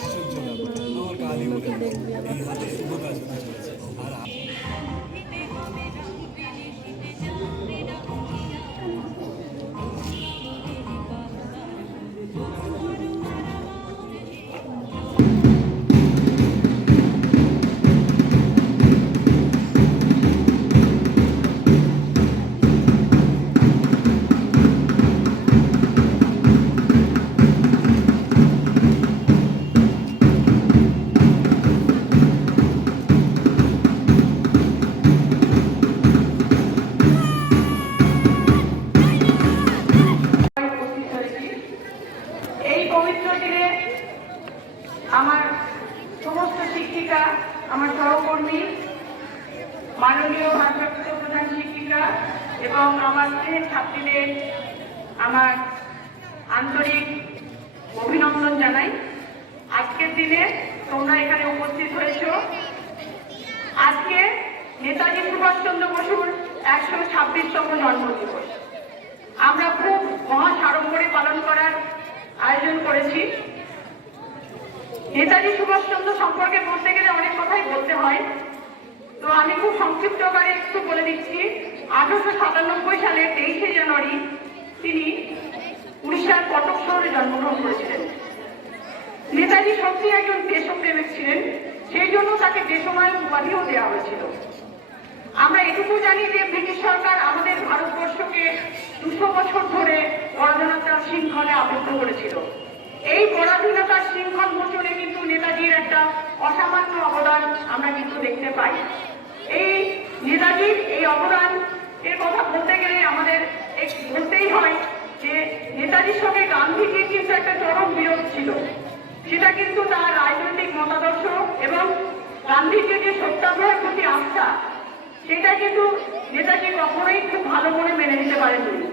আশ্চর্য ব্যাপার আমার কালই বলে এই হাতে শুভ কাজ হতে চলেছে আর এই পবিত্র দিনে আমার সমস্ত শিক্ষিকা, আমার সহকর্মী, মাননীয় ভারপ্রাপ্ত প্রধান শিক্ষিকা এবং আমার স্নেহের ছাত্রীদের আমার আন্তরিক অভিনন্দন জানাই। আজকের দিনে তোমরা এখানে উপস্থিত হয়েছ। আজকে নেতাজি সুভাষচন্দ্র বসুর 126তম জন্মদিবস আমরা খুব মহা সাড়ম্বরে পালন করার আয়োজন করেছি। নেতাজি সুভাষচন্দ্র সম্পর্কে বলতে গেলে অনেক কথাই বলতে হয়, তো আমি খুব সংক্ষিপ্ত আকারে একটু বলে দিচ্ছি। 1897 সালে 23শে জানুয়ারি তিনি উড়িষ্যার কটক শহরে জন্মগ্রহণ করেছিলেন। নেতাজি সত্যি একজন দেশপ্রেমিক ছিলেন, সেই জন্য তাকে দেশনায়ক উপাধিও দেওয়া হয়েছিল। আমরা এটুকু জানি যে ব্রিটিশ সরকার আমাদের ভারতবর্ষকে 200 বছর ধরে পরাধীনতার শৃঙ্খলে আবদ্ধ করেছিল। এই পরাধীনতার শৃঙ্খল মোচনে কিন্তু নেতাজির একটা অসামান্য অবদান আমরা কিন্তু দেখতে পাই। এই নেতাজির এই অবদান এর কথা বলতে গেলে আমাদের বলতেই হয় যে নেতাজির সঙ্গে গান্ধীজির কিন্তু একটা চরম বিরোধ ছিল। সেটা কিন্তু তার রাজনৈতিক মতাদর্শ এবং গান্ধীজির যে সত্যাগ্রহের প্রতি আস্থা, সেটা কিন্তু নেতাজি কখনোই খুব ভালো করে মেনে নিতে পারেননি।